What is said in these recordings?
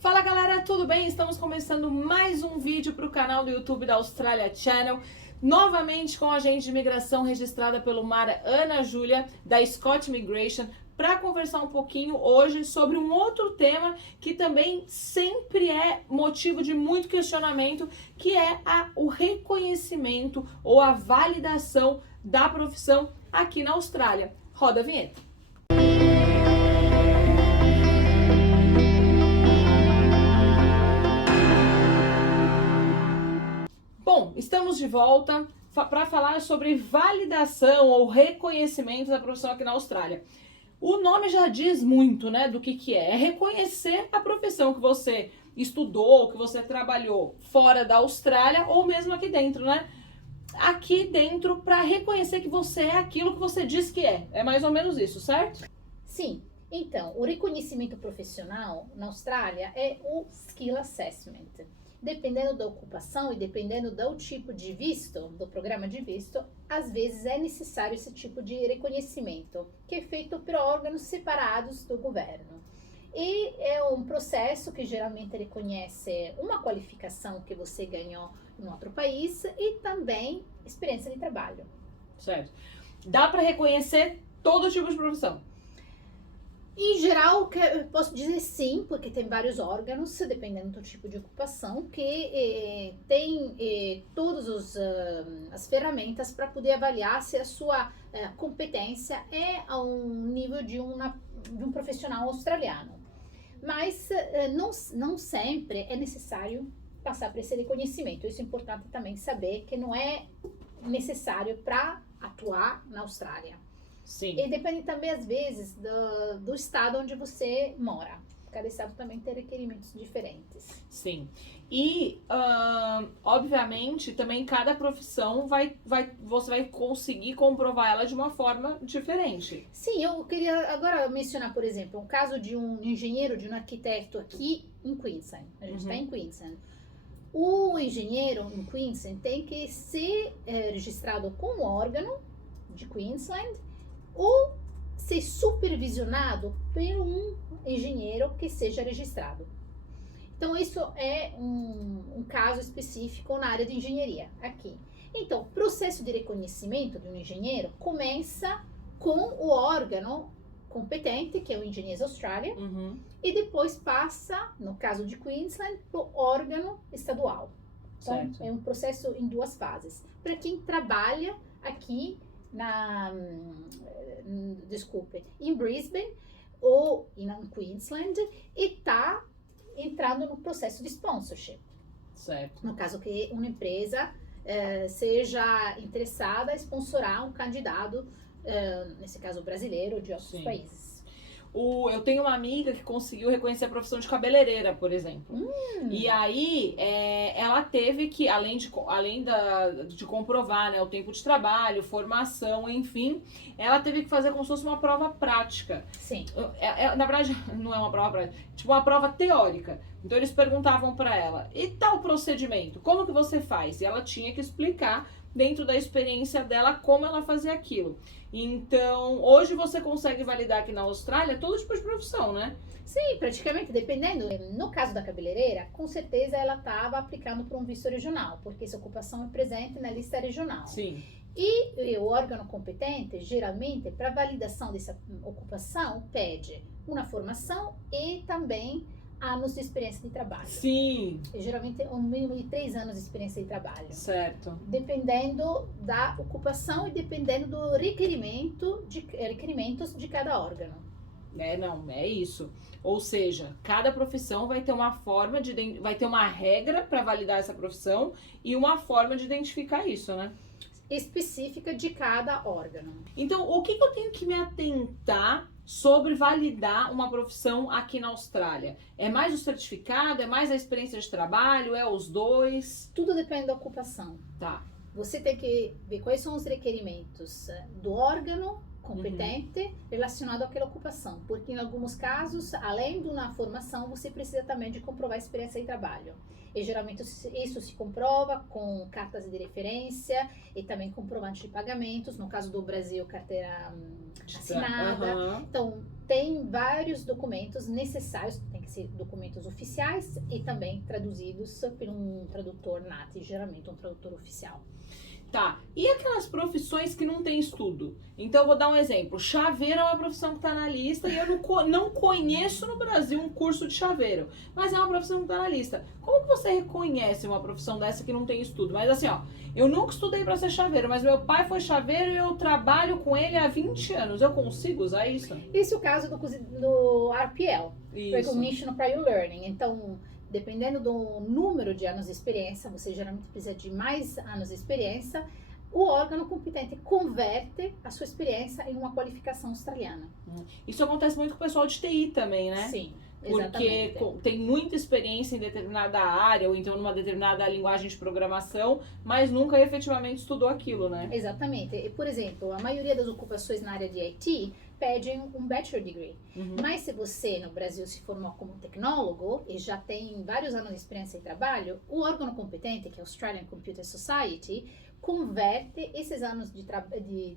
Fala galera, tudo bem? Estamos começando mais um vídeo para o canal do YouTube da Australia Channel. Novamente com a agente de imigração registrada pelo Mara Ana Júlia, da Scott Immigration, para conversar um pouquinho hoje sobre um outro tema que também sempre é motivo de muito questionamento, que é o reconhecimento ou a validação da profissão aqui na Austrália. Roda a vinheta. Bom, estamos de volta para falar sobre validação ou reconhecimento da profissão aqui na Austrália. O nome já diz muito, né, do que é. É reconhecer a profissão que você estudou, que você trabalhou fora da Austrália ou mesmo aqui dentro, né? Aqui dentro para reconhecer que você é aquilo que você diz que é. É mais ou menos isso, certo? Sim. Então, o reconhecimento profissional na Austrália é o Skill Assessment. Dependendo da ocupação e dependendo do tipo de visto, do programa de visto, às vezes é necessário esse tipo de reconhecimento, que é feito por órgãos separados do governo. E é um processo que geralmente reconhece uma qualificação que você ganhou em outro país e também experiência de trabalho. Certo. Dá para reconhecer todo tipo de profissão? Em geral, que eu posso dizer sim, porque tem vários órgãos, dependendo do tipo de ocupação, que tem todas as ferramentas para poder avaliar se a sua competência é a um nível de um profissional australiano. Mas não sempre é necessário passar por esse reconhecimento. Isso é importante também saber que não é necessário para atuar na Austrália. Sim. E depende também, às vezes, do estado onde você mora. Cada estado também tem requerimentos diferentes. Sim. E, obviamente, também cada profissão você vai conseguir comprovar ela de uma forma diferente. Sim, eu queria agora mencionar, por exemplo, um caso de um engenheiro, de um arquiteto aqui em Queensland. A gente está em Queensland. O engenheiro em Queensland tem que ser registrado como órgão de Queensland ou ser supervisionado por um engenheiro que seja registrado. Então, isso é um caso específico na área de engenharia aqui. Então, o processo de reconhecimento de um engenheiro começa com o órgão competente, que é o Engineers Australia, e depois passa, no caso de Queensland, para o órgão estadual. Então, Certo. é um processo em duas fases. Para quem trabalha aqui em Brisbane ou em Queensland e está entrando no processo de sponsorship. Certo. No caso que uma empresa seja interessada em sponsorar um candidato, nesse caso brasileiro, de outros países. Eu tenho uma amiga que conseguiu reconhecer a profissão de cabeleireira, por exemplo. E aí, ela teve que, além de comprovar, né, o tempo de trabalho, formação, enfim, ela teve que fazer como se fosse uma prova prática. Sim. Na verdade, não é uma prova prática, tipo uma prova teórica. Então, eles perguntavam pra ela, e tal procedimento, como que você faz? E ela tinha que explicar, dentro da experiência dela, como ela fazia aquilo. Então, hoje você consegue validar aqui na Austrália todo tipo de profissão, né? Sim, praticamente, dependendo. No caso da cabeleireira, com certeza ela estava aplicando para um visto regional, porque essa ocupação é presente na lista regional. Sim. E o órgão competente, geralmente, para validação dessa ocupação, pede uma formação e também anos de experiência de trabalho. Sim. E, geralmente, um mínimo de 3 anos de experiência de trabalho. Certo. Dependendo da ocupação e dependendo do requerimentos de cada órgão. É isso. Ou seja, cada profissão vai ter uma forma vai ter uma regra para validar essa profissão e uma forma de identificar isso, né? Específica de cada órgão. Então, o que eu tenho que me atentar sobre validar uma profissão aqui na Austrália? É mais o certificado? É mais a experiência de trabalho? É os dois? Tudo depende da ocupação. Tá. Você tem que ver quais são os requerimentos do órgão competente relacionado àquela ocupação, porque em alguns casos, além de uma formação, você precisa também de comprovar experiência em trabalho. E geralmente isso se comprova com cartas de referência e também comprovante de pagamentos, no caso do Brasil, carteira assinada. Então, tem vários documentos necessários, tem que ser documentos oficiais e também traduzidos por um tradutor nato, geralmente um tradutor oficial. Tá, e aquelas profissões que não tem estudo? Então, eu vou dar um exemplo. Chaveiro é uma profissão que está na lista e eu não conheço no Brasil um curso de chaveiro, mas é uma profissão que está na lista. Como que você reconhece uma profissão dessa que não tem estudo? Mas assim, ó, eu nunca estudei para ser chaveiro, mas meu pai foi chaveiro e eu trabalho com ele há 20 anos. Eu consigo usar isso? Esse é o caso do RPL, Isso. Recognition Prior Learning. Então, dependendo do número de anos de experiência, você geralmente precisa de mais anos de experiência, o órgão competente converte a sua experiência em uma qualificação australiana. Isso acontece muito com o pessoal de TI também, né? Sim, Porque exatamente. tem muita experiência em determinada área ou então numa determinada linguagem de programação, mas nunca efetivamente estudou aquilo, né? Exatamente. E, por exemplo, a maioria das ocupações na área de IT pedem um bachelor degree. Mas se você no Brasil se formou como tecnólogo e já tem vários anos de experiência em trabalho, o órgão competente, que é o Australian Computer Society, converte esses anos de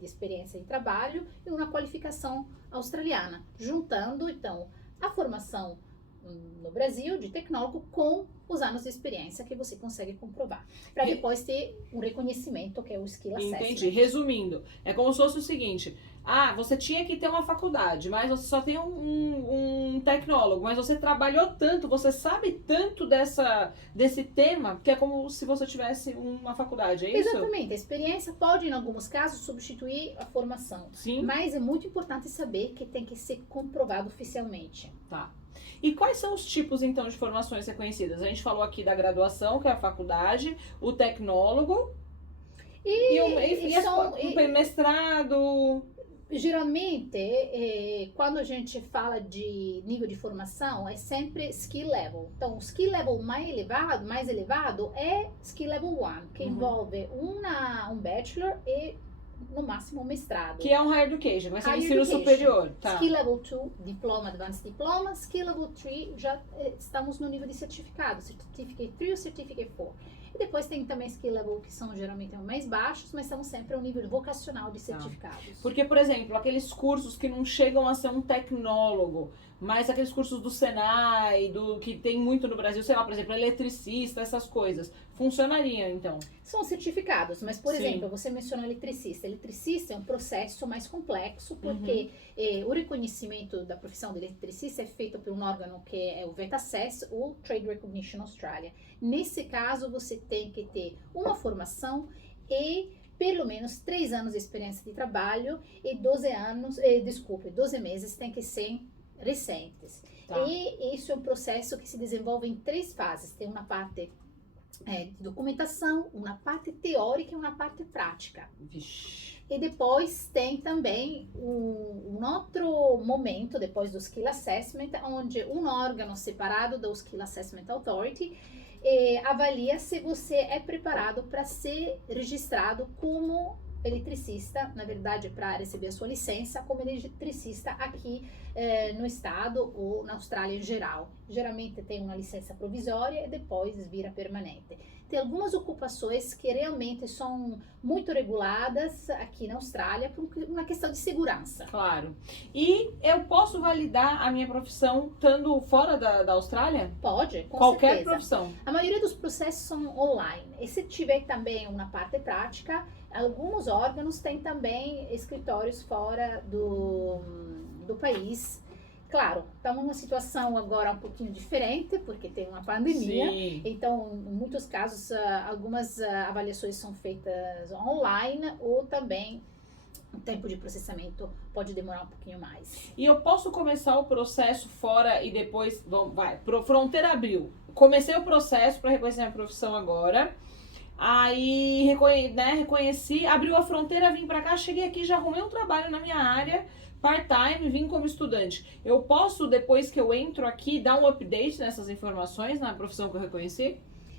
experiência em trabalho em uma qualificação australiana, juntando então a formação no Brasil de tecnólogo com os anos de experiência que você consegue comprovar, para depois ter um reconhecimento que é o Skill Assessment. Entendi. Resumindo, é como se fosse o seguinte: você tinha que ter uma faculdade, mas você só tem um tecnólogo, mas você trabalhou tanto, você sabe tanto desse tema, que é como se você tivesse uma faculdade, é isso? Exatamente. A experiência pode, em alguns casos, substituir a formação. Sim. Mas é muito importante saber que tem que ser comprovado oficialmente. Tá. E quais são os tipos, então, de formações reconhecidas? A gente falou aqui da graduação, que é a faculdade, o tecnólogo e o mestrado. Geralmente, quando a gente fala de nível de formação, é sempre skill level. Então, o skill level mais elevado é skill level 1, que envolve um bachelor e no máximo um mestrado. Que é um higher education, vai ser um Higher ensino education. superior. Tá. Skill level 2, diploma, advanced diploma. Skill level 3, já estamos no nível de certificado, certificate 3 ou certificate 4. E depois tem também skill level que são geralmente mais baixos, mas são sempre um nível vocacional de certificados. Porque, por exemplo, aqueles cursos que não chegam a ser um tecnólogo, mas aqueles cursos do Senai, que tem muito no Brasil, sei lá, por exemplo, eletricista, essas coisas, funcionariam então? São certificados, mas, por Sim. exemplo, você mencionou eletricista. Eletricista é um processo mais complexo, porque o reconhecimento da profissão de eletricista é feito por um órgão que é o VETASES, ou Trade Recognition Australia. Nesse caso, você tem que ter uma formação e pelo menos 3 anos de experiência de trabalho e 12 meses tem que ser recentes. Tá. E isso é um processo que se desenvolve em 3 fases. Tem uma parte de documentação, uma parte teórica e uma parte prática. Vixe. E depois tem também um outro momento, depois do Skill Assessment, onde um órgão separado do Skill Assessment Authority avalia se você é preparado para ser registrado como eletricista, na verdade, para receber a sua licença como eletricista aqui no estado ou na Austrália em geral. Geralmente tem uma licença provisória e depois vira permanente. Tem algumas ocupações que realmente são muito reguladas aqui na Austrália por uma questão de segurança. Claro. E eu posso validar a minha profissão estando fora da Austrália? Pode, com Qualquer certeza. profissão. A maioria dos processos são online. E se tiver também uma parte prática, alguns órgãos têm também escritórios fora do país. Claro, estamos numa situação agora um pouquinho diferente, porque tem uma pandemia. Sim. Então, em muitos casos, algumas avaliações são feitas online ou também o tempo de processamento pode demorar um pouquinho mais. E eu posso começar o processo fora e depois, fronteira abriu. Comecei o processo para reconhecer minha profissão agora. Aí, reconheci, abriu a fronteira, vim pra cá, cheguei aqui, já arrumei um trabalho na minha área, part-time, vim como estudante. Eu posso, depois que eu entro aqui, dar um update nessas informações na profissão que eu reconheci?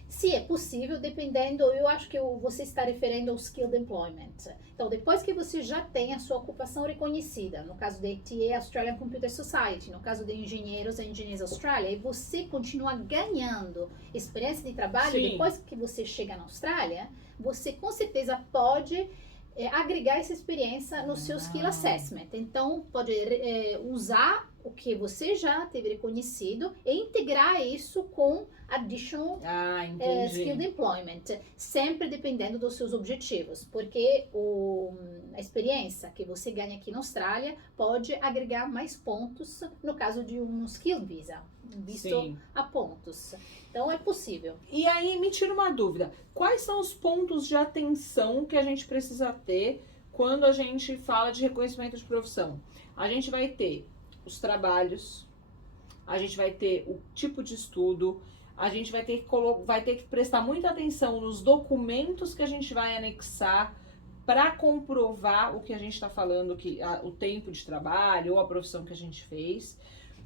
Se é possível, dependendo, eu acho que você está referindo ao Skilled Employment. Então, depois que você já tem a sua ocupação reconhecida, no caso da ATA, Australian Computer Society, no caso de engenheiros, a Engineers Australia, e você continua ganhando experiência de trabalho, Sim. depois que você chega na Austrália, você com certeza pode agregar essa experiência no seu Skill Assessment. Então, pode usar o que você já teve reconhecido e integrar isso com Additional Skilled Employment, sempre dependendo dos seus objetivos, porque a experiência que você ganha aqui na Austrália pode agregar mais pontos no caso de um Skilled Visa, visto Sim. a pontos. Então, é possível. E aí, me tira uma dúvida. Quais são os pontos de atenção que a gente precisa ter quando a gente fala de reconhecimento de profissão? A gente vai ter os trabalhos, a gente vai ter o tipo de estudo, a gente vai ter que prestar muita atenção nos documentos que a gente vai anexar para comprovar o que a gente está falando, o tempo de trabalho ou a profissão que a gente fez.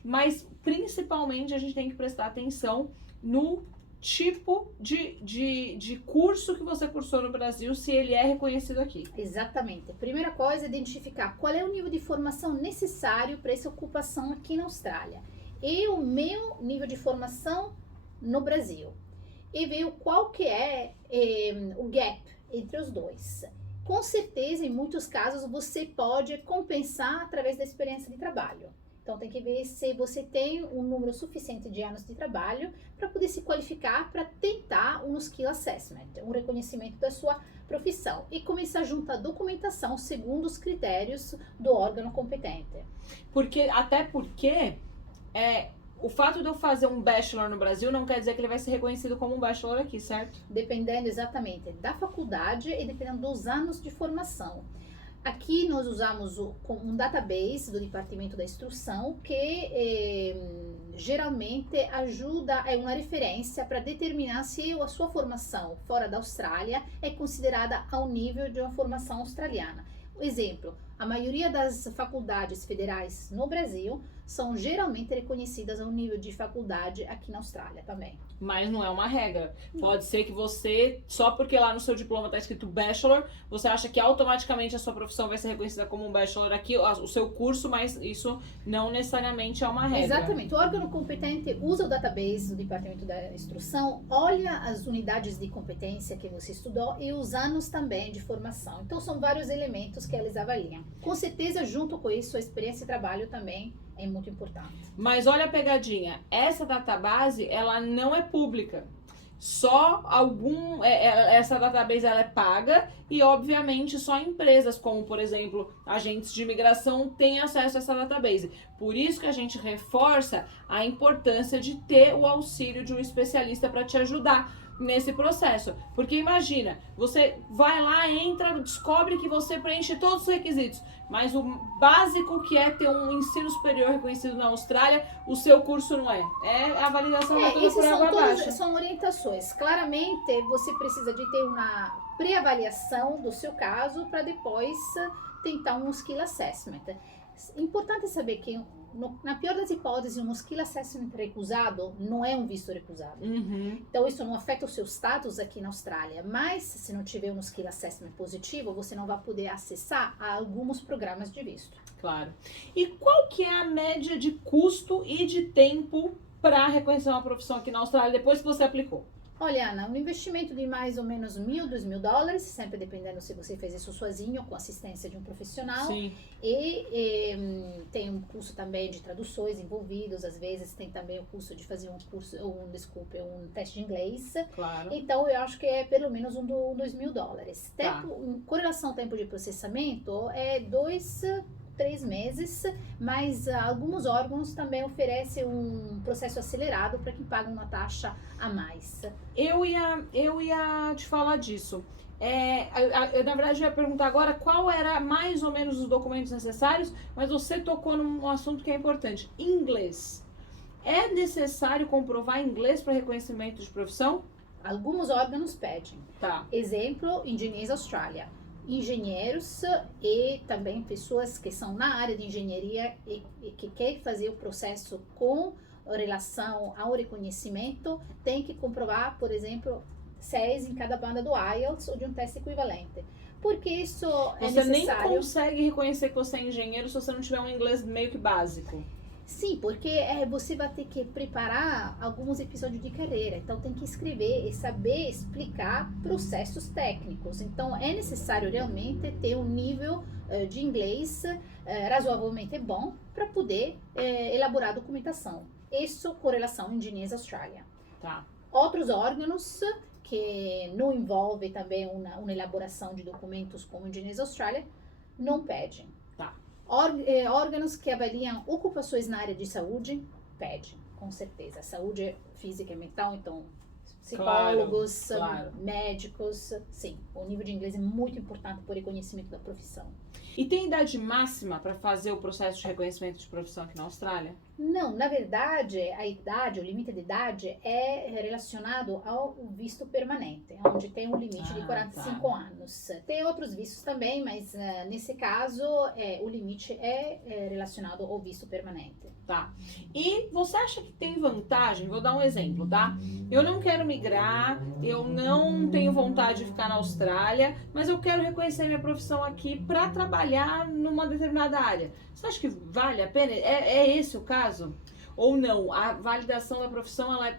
Mas, principalmente, a gente tem que prestar atenção no tipo de curso que você cursou no Brasil, se ele é reconhecido aqui. Exatamente. Primeira coisa é identificar qual é o nível de formação necessário para essa ocupação aqui na Austrália. E o meu nível de formação no Brasil. E ver qual que é o gap entre os dois. Com certeza, em muitos casos, você pode compensar através da experiência de trabalho. Então, tem que ver se você tem um número suficiente de anos de trabalho para poder se qualificar para tentar um Skill Assessment, um reconhecimento da sua profissão. E começar a juntar documentação segundo os critérios do órgão competente. Até porque o fato de eu fazer um bachelor no Brasil não quer dizer que ele vai ser reconhecido como um bachelor aqui, certo? Dependendo exatamente da faculdade e dependendo dos anos de formação. Aqui nós usamos um database do Departamento da Instrução que geralmente ajuda, é uma referência para determinar se a sua formação fora da Austrália é considerada ao nível de uma formação australiana. Exemplo, a maioria das faculdades federais no Brasil são geralmente reconhecidas ao nível de faculdade aqui na Austrália também. Mas não é uma regra. Pode ser que você, só porque lá no seu diploma está escrito bachelor, você acha que automaticamente a sua profissão vai ser reconhecida como um bachelor aqui, o seu curso, mas isso não necessariamente é uma regra. Exatamente. O órgão competente usa o database do Departamento da Instrução, olha as unidades de competência que você estudou e os anos também de formação. Então, são vários elementos que eles avaliam. Com certeza, junto com isso, a experiência de trabalho também é muito importante. Mas olha a pegadinha, essa database, ela não é pública. Só essa database ela é paga e, obviamente, só empresas como, por exemplo, agentes de imigração têm acesso a essa database. Por isso que a gente reforça a importância de ter o auxílio de um especialista para te ajudar nesse processo. Porque imagina, você vai lá, entra, descobre que você preenche todos os requisitos, mas o básico que é ter um ensino superior reconhecido na Austrália, o seu curso não é. É a validação da Essas por água abaixo. são orientações. Claramente, você precisa de ter uma pré-avaliação do seu caso para depois tentar um Skill Assessment. Importante saber que na pior das hipóteses, um Skill Assessment recusado não é um visto recusado. Uhum. Então, isso não afeta o seu status aqui na Austrália. Mas, se não tiver um Skill Assessment positivo, você não vai poder acessar a alguns programas de visto. Claro. E qual que é a média de custo e de tempo para reconhecer uma profissão aqui na Austrália depois que você aplicou? Olha, Ana, um investimento de mais ou menos $1.000, $2.000, sempre dependendo se você fez isso sozinho ou com assistência de um profissional. Sim. E tem um curso também de traduções envolvidos, às vezes tem também o curso de fazer um teste de inglês. Claro. Então, eu acho que é pelo menos $2.000. Tá. Com relação ao tempo de processamento, é 2-3 meses, mas alguns órgãos também oferecem um processo acelerado para quem paga uma taxa a mais. Eu ia te falar disso. Eu, na verdade, ia perguntar agora qual era mais ou menos os documentos necessários, mas você tocou num assunto que é importante. Inglês. É necessário comprovar inglês para reconhecimento de profissão? Alguns órgãos pedem. Tá. Exemplo, Engineers Australia. Engenheiros e também pessoas que são na área de engenharia e que querem fazer o processo com relação ao reconhecimento, tem que comprovar, por exemplo, 6 em cada banda do IELTS ou de um teste equivalente. Porque isso é Você nem necessário. consegue reconhecer que você é engenheiro se você não tiver um inglês meio que básico. Sim, porque você vai ter que preparar alguns episódios de carreira, então tem que escrever e saber explicar processos técnicos. Então é necessário realmente ter um nível de inglês razoavelmente bom para poder elaborar documentação. Isso com relação ao Engineers Australia. Tá. Outros órgãos que não envolvem também uma elaboração de documentos como o Engineers Australia não pedem. Tá. Órgãos que avaliam ocupações na área de saúde, pedem, com certeza. Saúde física e mental, então, psicólogos, claro. médicos, sim. O nível de inglês é muito importante para o reconhecimento da profissão. E tem idade máxima para fazer o processo de reconhecimento de profissão aqui na Austrália? Não, na verdade, a idade, o limite de idade é relacionado ao visto permanente, onde tem um limite de 45 anos. Tem outros vistos também, mas nesse caso o limite é relacionado ao visto permanente. Tá. E você acha que tem vantagem? Vou dar um exemplo, tá? Eu não quero migrar, eu não tenho vontade de ficar na Austrália, mas eu quero reconhecer minha profissão aqui para trabalhar numa determinada área. Você acha que vale a pena? É esse o caso? Ou não? A validação da profissão ela é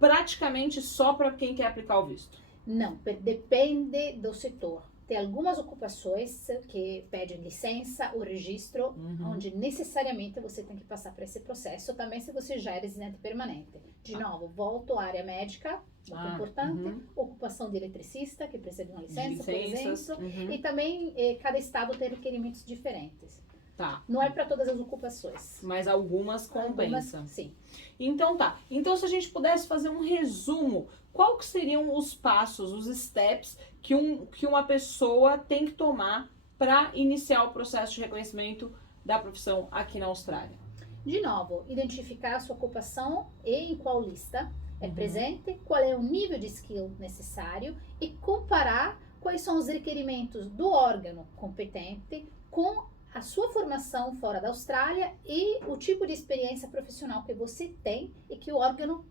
praticamente só para quem quer aplicar o visto? Não, depende do setor. Tem algumas ocupações que pedem licença ou registro, onde necessariamente você tem que passar por esse processo, também se você já é residente permanente. De novo, volto à área médica, muito importante, ocupação de eletricista, que precisa de uma licença, por exemplo, e também cada estado tem requerimentos diferentes. Tá. Não é para todas as ocupações. Mas algumas compensam. Sim. Então tá. Então se a gente pudesse fazer um resumo, qual que seriam os passos, os steps que uma pessoa tem que tomar para iniciar o processo de reconhecimento da profissão aqui na Austrália? De novo, identificar a sua ocupação e em qual lista é presente, qual é o nível de skill necessário e comparar quais são os requerimentos do órgão competente com a sua formação fora da Austrália e o tipo de experiência profissional que você tem e que o órgão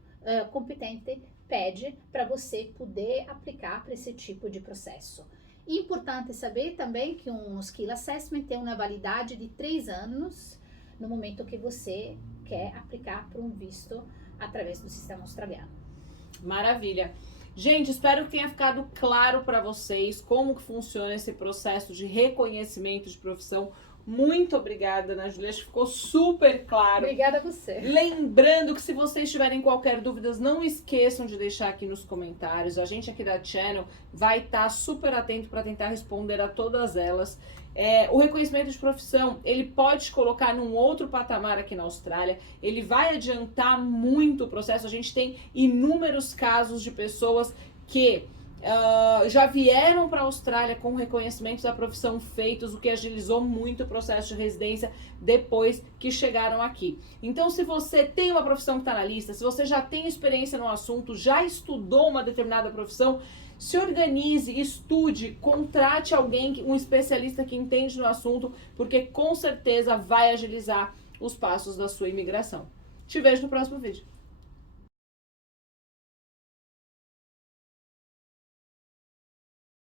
competente pede para você poder aplicar para esse tipo de processo. E importante saber também que um Skill Assessment tem uma validade de 3 anos no momento que você quer aplicar para um visto através do sistema australiano. Maravilha! Gente, espero que tenha ficado claro para vocês como que funciona esse processo de reconhecimento de profissão. Muito obrigada, Ana Júlia, acho que ficou super claro. Obrigada a você. Lembrando que se vocês tiverem qualquer dúvida, não esqueçam de deixar aqui nos comentários. A gente aqui da Channel vai estar super atento para tentar responder a todas elas. O reconhecimento de profissão, ele pode te colocar num outro patamar aqui na Austrália, ele vai adiantar muito o processo. A gente tem inúmeros casos de pessoas que já vieram para a Austrália com o reconhecimento da profissão feitos, o que agilizou muito o processo de residência depois que chegaram aqui. Então, se você tem uma profissão que está na lista, se você já tem experiência no assunto, já estudou uma determinada profissão, se organize, estude, contrate alguém, um especialista que entende no assunto, porque com certeza vai agilizar os passos da sua imigração. Te vejo no próximo vídeo.